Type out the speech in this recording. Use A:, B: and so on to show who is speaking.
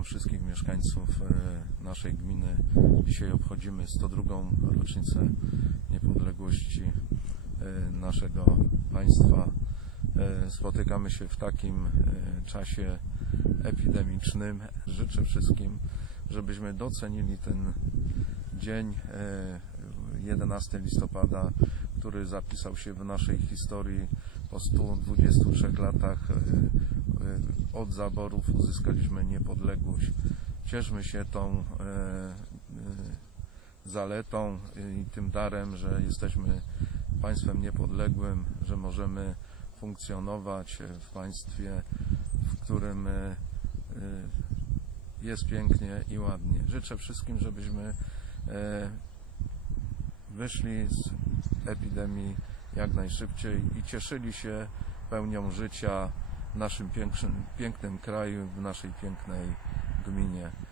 A: Witam wszystkich mieszkańców e, naszej gminy. Dzisiaj obchodzimy 102. rocznicę niepodległości e, naszego państwa. E, Spotykamy się w takim czasie epidemicznym. Życzę wszystkim, żebyśmy docenili ten dzień e, 11 listopada, który zapisał się w naszej historii po 123 latach e, e, od zaborów uzyskaliśmy niepodległość. Cieszmy się tą e, zaletą i tym darem, że jesteśmy państwem niepodległym, że możemy funkcjonować w państwie, w którym jest pięknie i ładnie. Życzę wszystkim, żebyśmy wyszli z epidemii jak najszybciej i cieszyli się pełnią życia w naszym pięknym, pięknym kraju, w naszej pięknej gminie.